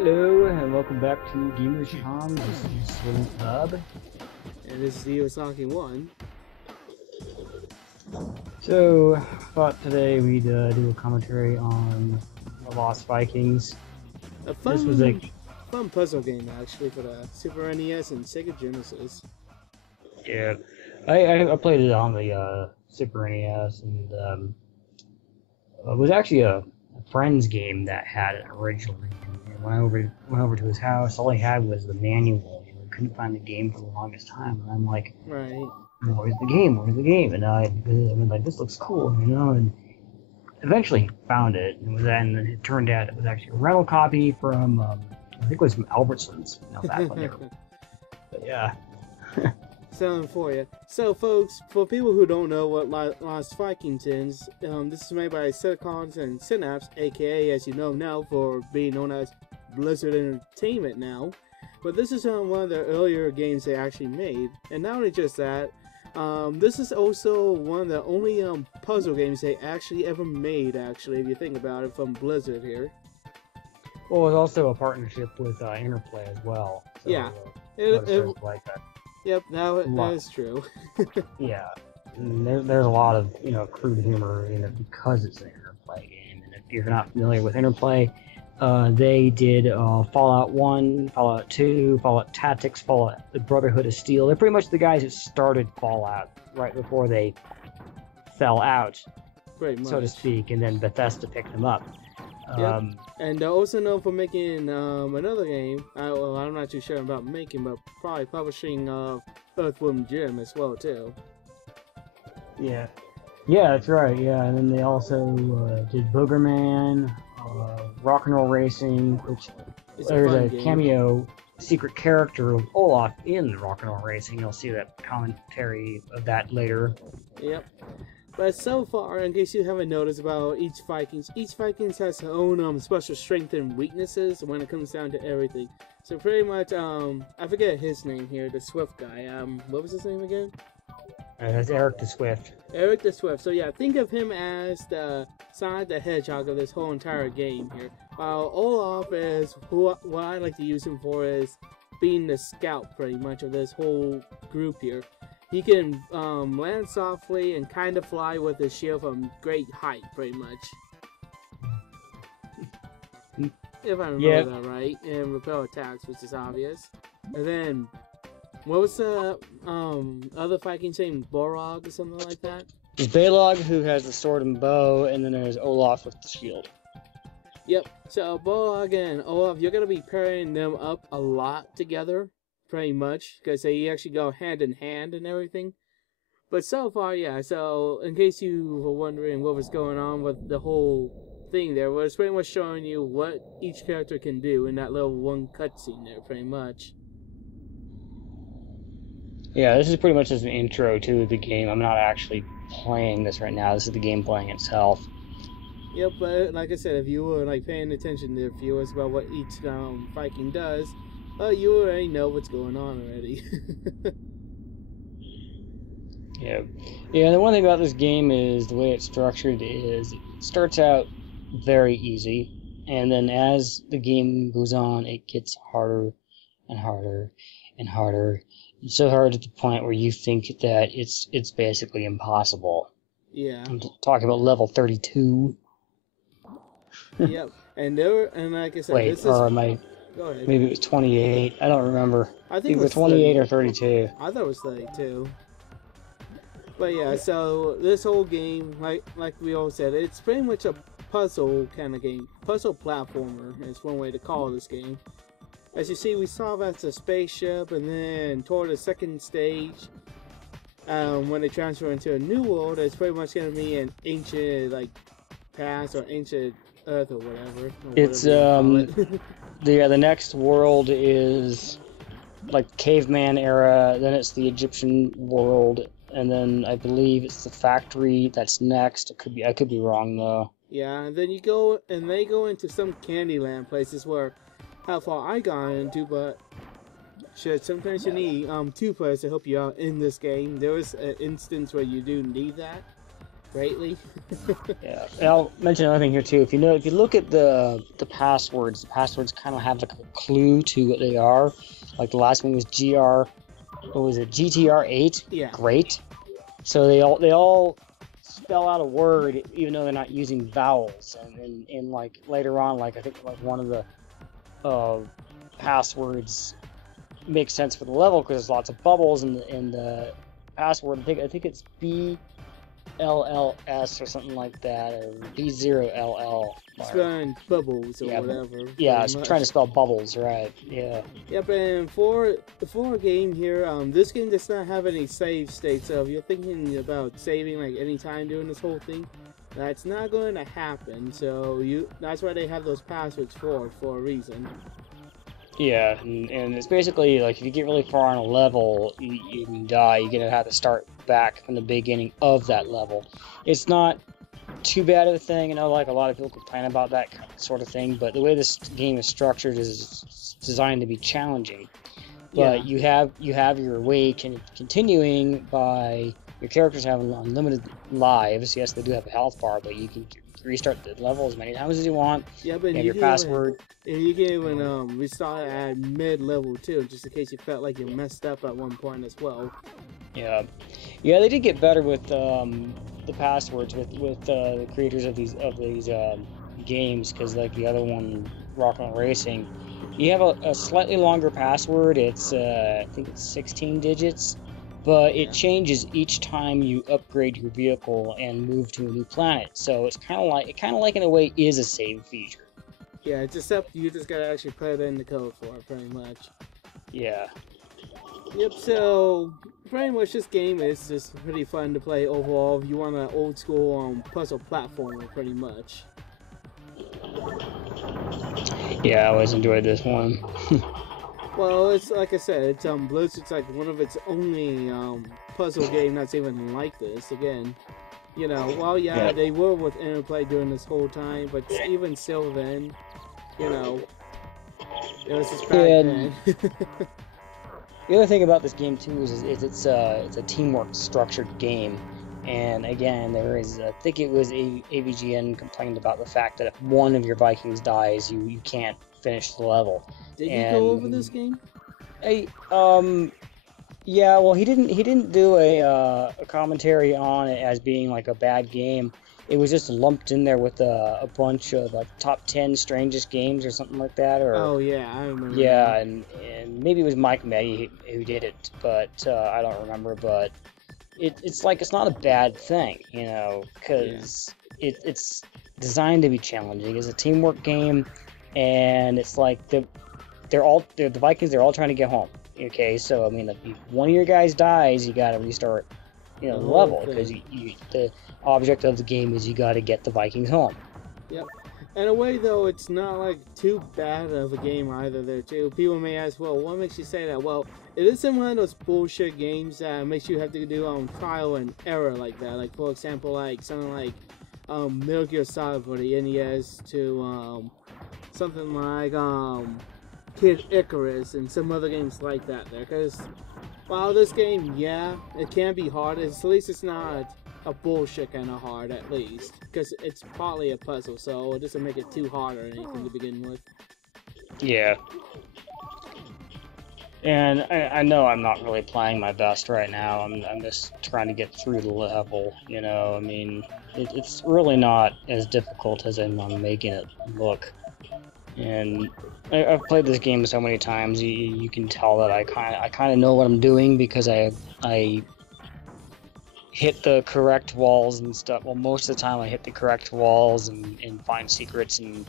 Hello and welcome back to Gamers Con. This is Swimming Club. And this is the Osaki one. So, thought today we'd do a commentary on the Lost Vikings. A fun, This was a fun puzzle game actually for the Super NES and Sega Genesis. yeah, I played it on the Super NES, and it was actually a friend's game that had it originally. And when I went over to his house, all he had was the manual. You know, couldn't find the game for the longest time, and I'm like, Right. where's the game? Where's the game? And I was like, this looks cool, you know. And eventually found it, and it turned out it was actually a rental copy from I think it was from Albertsons. You know, back when they were. But yeah. Something for you. So, folks, for people who don't know what Lost Vikings is, this is made by Ceticons and Synapse, aka, as you know now, for being known as Blizzard Entertainment now. But this is one of the earlier games they actually made, and not only just that, this is also one of the only puzzle games they actually ever made, actually, if you think about it, from Blizzard here. Well, it was also a partnership with Interplay as well. So, Yeah. like that. Yep, that is true. Yeah. And there's a lot of, crude humor in it because it's an Interplay game. And if you're not familiar with Interplay, they did Fallout 1, Fallout 2, Fallout Tactics, Fallout the Brotherhood of Steel. They're pretty much the guys who started Fallout right before they fell out, so to speak, and then Bethesda picked them up. Yep. And they're also known for making another game. I'm not too sure about making, but probably publishing Earthworm Jim as well too. Yeah, that's right. Yeah, and then they also did Boogerman, Rock and Roll Racing, which there's a cameo secret character of Olaf in the Rock and Roll Racing. You'll see that commentary of that later. Yep. But so far, in case you haven't noticed about each Vikings has their own special strengths and weaknesses when it comes down to everything. So pretty much, I forget his name here, the Swift guy. What was his name again? That's Eric the Swift. Eric the Swift. So yeah, think of him as the Sonic the Hedgehog of this whole entire game here. While Olaf is what I like to use him for is being the scout pretty much of this whole group here. He can land softly and kind of fly with his shield from great height, pretty much. If I remember that right. And repel attacks, which is obvious. And then, what was the other Viking's name? Borog or something like that? There's Balog, who has the sword and bow, and then there's Olaf with the shield. Yep. So Borog and Olaf, you're going to be pairing them up a lot together. Pretty much, because they actually go hand in hand and everything. But so far, yeah, so in case you were wondering what was going on with the whole thing there, was pretty much showing you what each character can do in that little one cutscene there, pretty much. Yeah, this is pretty much just an intro to the game. I'm not actually playing this right now. This is the game playing itself. Yep, but like I said, if you were paying attention to the viewers about what each Viking does, you already know what's going on already. Yeah. The one thing about this game is the way it's structured is it starts out very easy, and then as the game goes on, it gets harder and harder and harder. It's so hard at the point where you think that it's basically impossible. Yeah. I'm talking about level 32. Yep. And like I said, wait, this is... am I... Go ahead. Maybe it was 28. I don't remember. I think it was 28 or 32. I thought it was 32. But yeah, so this whole game, like we all said, it's pretty much a puzzle kind of game. Puzzle platformer is one way to call this game. As you see, we saw that's a spaceship, and then toward the second stage, when they transfer into a new world, it's pretty much going to be an ancient, past or ancient Earth or whatever. It's the next world is like caveman era, then it's the Egyptian world, and then I believe it's the factory that's next. I could be wrong though. Yeah, and then they go into some Candyland places where how far I got into, but shit, sometimes you need two players to help you out in this game. There was an instance where you do need that. greatly. Yeah, and I'll mention another thing here too. If you look at the passwords kind of have like a clue to what they are. Like the last one was what was it, GTR 8? Yeah. Great. So they all spell out a word even though they're not using vowels. And like later on, like I think like one of the uh, passwords makes sense for the level because there's lots of bubbles in the password. I think it's BLLS or something like that, or B0LL. Spelling bubbles or Yeah, whatever, yeah, pretty it's trying to much. spell bubbles, right? Yeah. Yep, and for a game here, this game does not have any save states. So if you're thinking about saving like any time during this whole thing, that's not going to happen. So that's why they have those passwords for a reason. Yeah, and it's basically like if you get really far on a level, you can die. You're gonna have to start back from the beginning of that level. It's not too bad of a thing. Like a lot of people complain about that sort of thing, but the way this game is structured is designed to be challenging. Yeah. But you have your way continuing by your characters having unlimited lives. Yes, they do have a health bar, but you can restart the level as many times as you want. Yeah, but You have you your can even password. restart at mid level too, just in case you felt like you messed up at one point as well. Yeah, yeah, they did get better with the passwords with the creators of these games because like the other one, Rock and Racing, you have a slightly longer password. It's I think it's 16 digits, but it Yeah. changes each time you upgrade your vehicle and move to a new planet. So it's kind of like in a way is a save feature. Yeah, it's except you just gotta actually put it in the code for it, pretty much. Yeah. Yep, so pretty much this game is just pretty fun to play overall if you want an old school puzzle platformer, pretty much. Yeah, I always enjoyed this one. Well, it's like I said, it's Blizzard's like one of its only puzzle game that's even like this. Again, well, yeah, Yeah. they were with Interplay during this whole time, but even still, then, you know, it was just back And then. the other thing about this game too is it's a teamwork structured game, and again I think it was AVGN complained about the fact that if one of your Vikings dies, you can't finish the level, Did he go over this and game? I yeah, well he didn't do a commentary on it as being like a bad game. It was just lumped in there with a bunch of like top 10 strangest games or something like that, or Oh yeah, I remember yeah, now. and maybe it was Mike Meddy who did it, but I don't remember. But it's like it's not a bad thing, Yeah. because it's designed to be challenging. It's a teamwork game, and it's like they're the Vikings. They're all trying to get home. Okay, so I mean, if one of your guys dies, you got to restart, The the whole level because thing. the object of the game is you got to get the Vikings home. Yep. In a way, though, it's not like too bad of a game either. There too. People may ask, well, what makes you say that? Well, it isn't one of those bullshit games that makes you have to do trial and error like that. Like for example, like something like Metal Gear Solid for the NES to something like Kid Icarus and some other games like that. There, because while this game, yeah, it can be hard. At least it's not a bullshit kind of hard, at least, because it's partly a puzzle, so it doesn't make it too hard or anything to begin with. Yeah. And I know I'm not really playing my best right now. I'm just trying to get through the level, I mean, it's really not as difficult as I'm making it look. And I've played this game so many times. You can tell that I kind of know what I'm doing because I hit the correct walls and stuff. Well, most of the time I hit the correct walls and find secrets, and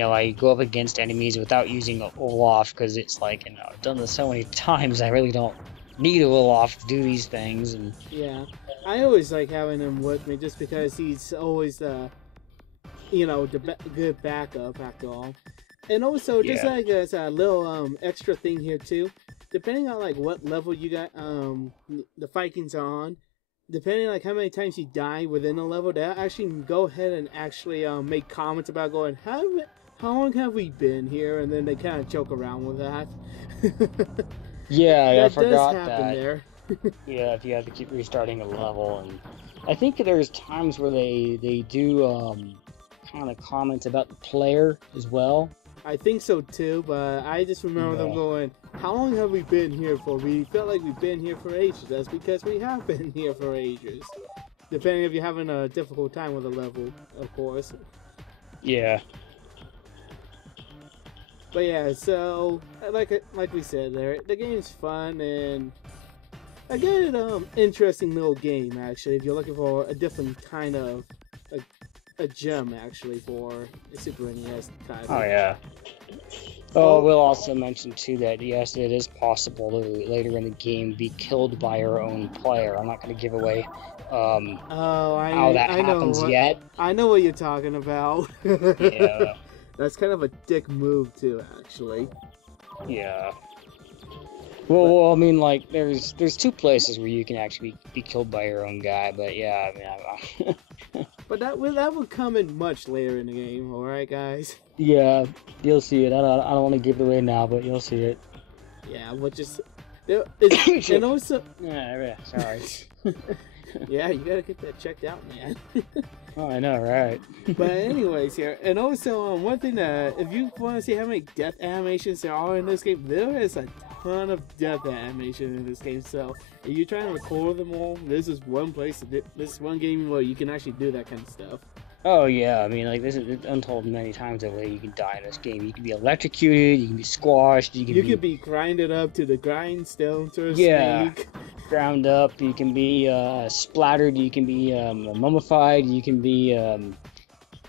I go up against enemies without using Olaf because it's like, I've done this so many times. I really don't need Olaf to do these things. And Yeah, I always like having him with me just because he's always the good backup after all. And also, just yeah, like as a little extra thing here too, depending on like what level you got the Vikings are on, depending like how many times you die within a level, they'll actually go ahead and actually make comments about going, how long have we been here? And then they kind of joke around with that. yeah, I That does forgot happen that. there. Yeah, if you have to keep restarting a level, and I think there's times where they do kind of comment about the player as well. I think so too, but I just remember them Yeah. going, "How long have we been here for? We felt like we've been here for ages." That's because we have been here for ages. Depending if you're having a difficult time with a level, of course. Yeah. But yeah, so like we said, there the game's fun and a good interesting little game actually. If you're looking for a different kind of a, a gem actually for a Super NES Oh title. yeah. Oh, Oh, we'll also mention too that yes, it is possible to later in the game be killed by your own player. I'm not going to give away oh, how that I know happens yet. what you're talking about. Yeah. That's kind of a dick move too, actually. Yeah. But Well, I mean, like, there's two places where you can actually be killed by your own guy, but yeah, I mean, that would come in much later in the game. All right, guys. yeah, you'll see it. I don't want to give it away now, but you'll see it. Yeah, what just there is and Shit. also Yeah, sorry. yeah, you gotta get that checked out, man. Oh, I know, right? But anyways, here and also one thing that if you want to see how many death animations there are in this game, there is a ton of death animation in this game. So if you're trying to record them all, this is one place. This is one game where you can actually do that kind of stuff. Oh yeah, I mean, like this is it's untold many times the way you can die in this game. You can be electrocuted, you can be squashed, you can You be could be grinded up to the grindstone, so to yeah, speak. ground up, you can be splattered, you can be mummified, you can be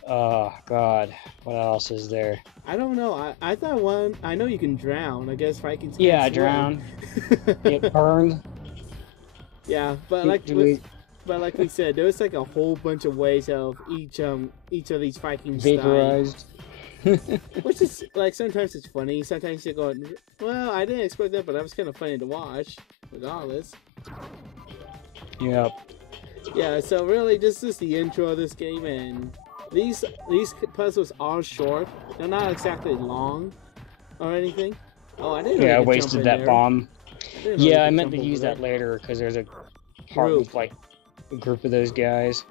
oh god, what else is there? I don't know. I thought one. I know you can drown. I guess Vikings can't Yeah, swim. drown, get burned. Yeah, Do we but like we said, there's like a whole bunch of ways of each of these Vikings dying, vaporized? which is like sometimes it's funny, sometimes you're going, well, I didn't expect that, but that was kind of funny to watch, regardless. Yep. Yeah, so really, this is the intro of this game, and these puzzles are short. They're not exactly long or anything. Oh, I didn't know Yeah, I you could jump wasted in that there. bomb. I didn't know you Yeah, I could meant jump to over use there. that later because there's a part Group. with like a group of those guys.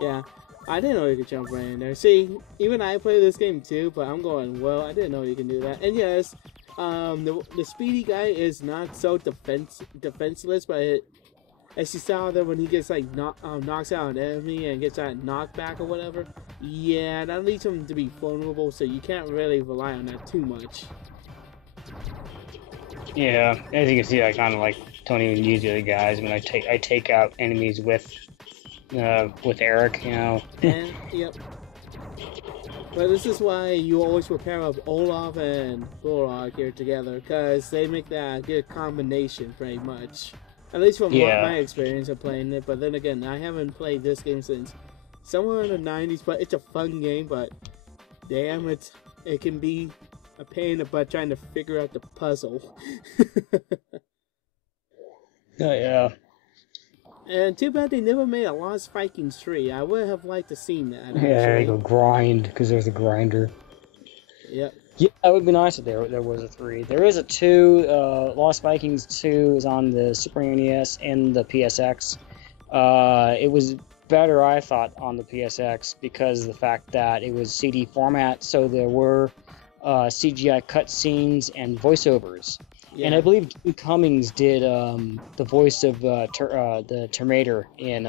Yeah, I didn't know you could jump right in there. See, even I play this game too, but I'm going, well, I didn't know you can do that. And yes, the speedy guy is not so defenseless, but as you saw there when he gets like knocks out an enemy and gets that knockback or whatever, yeah, that leads him to be vulnerable, so you can't really rely on that too much. Yeah, as you can see, I kind of like don't even use the other guys. I mean, I take out enemies with Eric, you know. And yep. But this is why you always will pair up Olaf and Thorog here together, because they make that good combination pretty much. At least from Yeah. my experience of playing it, but then again, I haven't played this game since somewhere in the 90s, but it's a fun game, but damn it can be a pain in the butt trying to figure out the puzzle. Oh, yeah. And too bad they never made a Lost Vikings 3. I would have liked to seen that, Yeah, I actually. go grind because there's a grinder. Yep. Yeah, that would be nice if there was a 3. There is a 2. Lost Vikings 2 is on the Super NES and the PSX. It was better, I thought, on the PSX because of the fact that it was CD format, so there were CGI cutscenes and voiceovers. Yeah. And I believe Jim Cummings did the voice of the Terminator in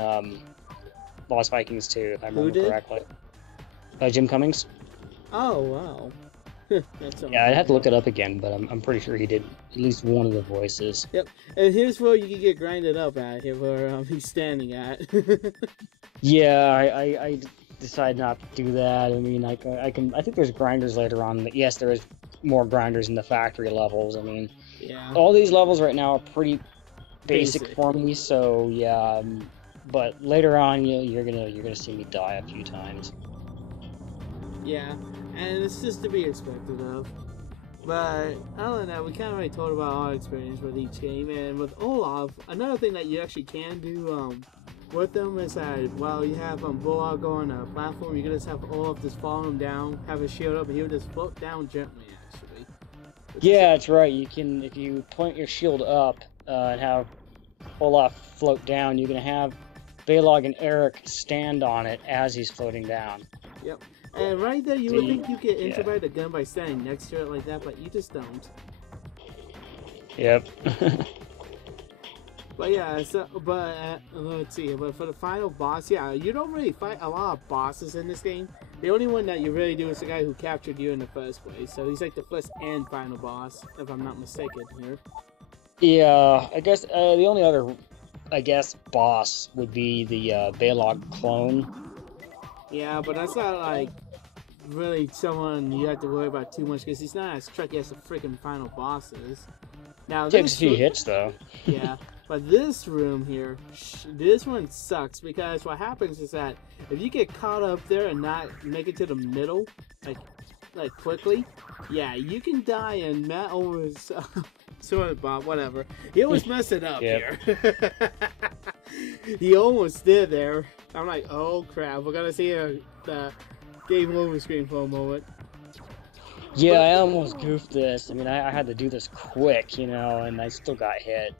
Lost Vikings 2, if I remember correctly. Jim Cummings? Oh, wow. Yeah, I'd have to look it up again, but I'm pretty sure he did at least one of the voices. Yep. And here's where you can get grinded up at, here where he's standing at. Yeah, I decide not to do that. I mean, I think there's grinders later on. But yes, there is more grinders in the factory levels. I mean, yeah. all these levels right now are pretty basic for me. So yeah, but later on, you're gonna see me die a few times. Yeah, and it's just to be expected of. But other than that, we kind of already told about our experience with each game, and with Olaf, another thing that you actually can do with them is that while you have Bullock go on a platform, you can just have Olaf just follow him down, have his shield up, and he'll just float down gently, actually. Yeah, that's right. You can, if you point your shield up and have Olaf float down, you're gonna have Balog and Eric stand on it as he's floating down. Yep. And right there, you would think you could Yeah. introvert the gun by standing next to it like that, but you just don't. Yep. But yeah, so let's see. But for the final boss, yeah, you don't really fight a lot of bosses in this game. The only one that you really do is the guy who captured you in the first place. So he's like the first and final boss, if I'm not mistaken here. Yeah, I guess the only other, boss would be the Balog clone. Yeah, but that's not like really someone you have to worry about too much because he's not as tricky as the freaking final boss is. Now Takes a this few hits though. yeah, but this room here, this one sucks because what happens is that if you get caught up there and not make it to the middle, like quickly, yeah, you can die. And Matt always, sorry, Bob, whatever. He always messed it up here. He almost did there. I'm like, oh crap, we're gonna see the game over screen for a moment. Yeah, I almost goofed this. I mean, I had to do this quick, and I still got hit.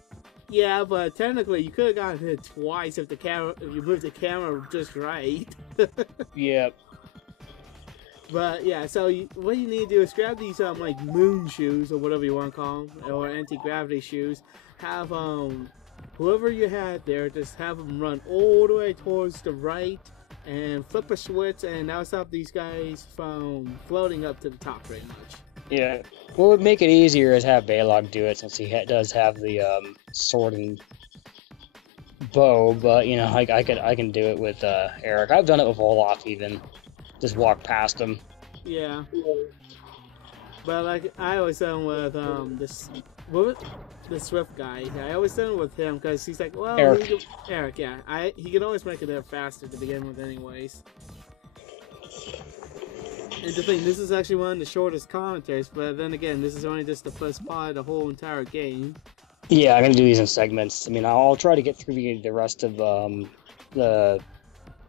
Yeah, but technically you could have gotten hit twice if you moved the camera just right. Yep. But yeah, so what you need to do is grab these like moon shoes or whatever you want to call them, or anti-gravity shoes. Have whoever you had there, just have them run all the way towards the right and flip a switch, and that'll stop these guys from floating up to the top pretty much. Yeah. What would make it easier is have Balog do it, since he does have the sword and bow. But I can do it with Eric. I've done it with Olaf even. Just walk past him. Yeah. But like I always done with the Swift guy. I always done with him because he's like, well, Eric, yeah. He can always make it there faster to begin with, anyways. And the thing, this is actually one of the shortest commentaries, but then again, this is only just the first part of the whole entire game. Yeah, I'm gonna do these in segments. I mean, I'll try to get through the rest of the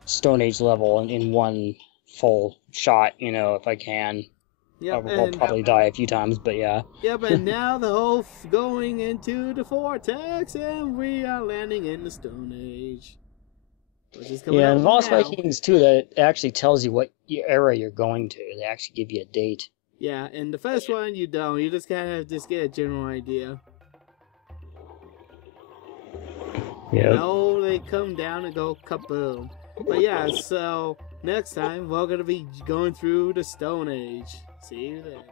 Stone Age level in one full shot, if I can. Yep, I'll probably die a few times, but yeah. Yep, and now the whole going into the vortex, and we are landing in the Stone Age. Yeah, and Lost Vikings too, that actually tells you what era you're going to. They actually give you a date. Yeah, and the first one you don't. You just kind of just get a general idea. Yeah. No, they come down and go kaboom. But yeah, so next time we're gonna be going through the Stone Age. See you then.